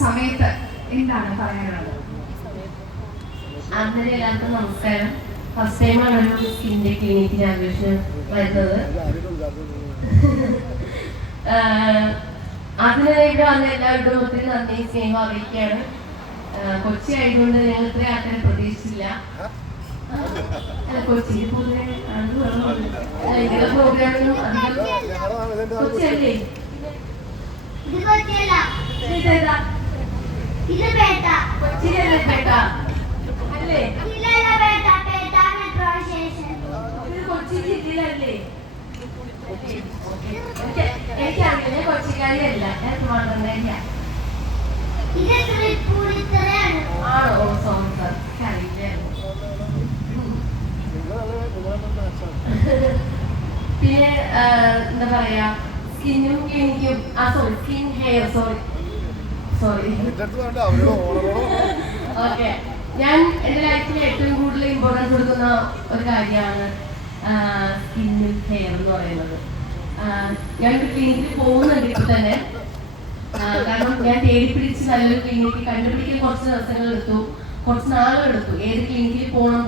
സമയത്ത് എന്താണ് പറയാനുള്ളത്? ആദ്യം എല്ലാവർക്കും നമസ്കാരം. ഫസ്റ്റ് ടൈമാണ് ഒരു സ്കിൻ്റെ ക്ലിനിക്കിന് അന്വേഷണം വരുന്നത്. അതിനായിട്ട് വന്ന എല്ലാവരോടും ഒത്തിരി നന്ദി സ്നേഹം അറിയിക്കുകയാണ്. കൊച്ചി ആയതുകൊണ്ട് ഞങ്ങൾ ഇത്രയും ആൾക്കാരെ പ്രതീക്ഷിച്ചില്ല. കൊച്ചിയിൽ പൊതുവെ ഇതിലെ പ്രോഗ്രാമിനും അധികം കൊച്ചിയല്ലേ? കൊച്ചിയിലല്ലേ പേട്ട അല്ലേ? കൊച്ചി ജില്ലയിലല്ലേ? എനിക്കറിയില്ല, കൊച്ചിക്കാരിയല്ല, ഞാൻ ട്രിവാൻഡ്രംകാരിയാ. ആണോ? സോറി സാർ, അറിയില്ലായിരുന്നു. പിന്നെ എന്താ പറയാ, സ്കിന്നും ക്ലിനിക്കും സ്കിൻ ഹെയർ സോറി ഓക്കെ. ഞാൻ എൻ്റെ ലൈഫിൽ ഏറ്റവും കൂടുതൽ ഇമ്പോർട്ടൻസ് കൊടുക്കുന്ന ഒരു കാര്യമാണ് സ്കിന്നും ഹെയർ എന്ന് പറയുന്നത്. ഞാൻ ക്ലിനിക്കിൽ പോകുന്നുണ്ട് ഇപ്പോൾ തന്നെ. കാരണം ഞാൻ തേടിപ്പിടിച്ച് നല്ലൊരു ക്ലിനിക്ക് കണ്ടുപിടിക്കാൻ കുറച്ച് ദിവസങ്ങൾ എടുത്തു, കുറച്ച് നാളുകൾ എടുത്തു. ഏത് ക്ലിനിക്കിൽ പോകണം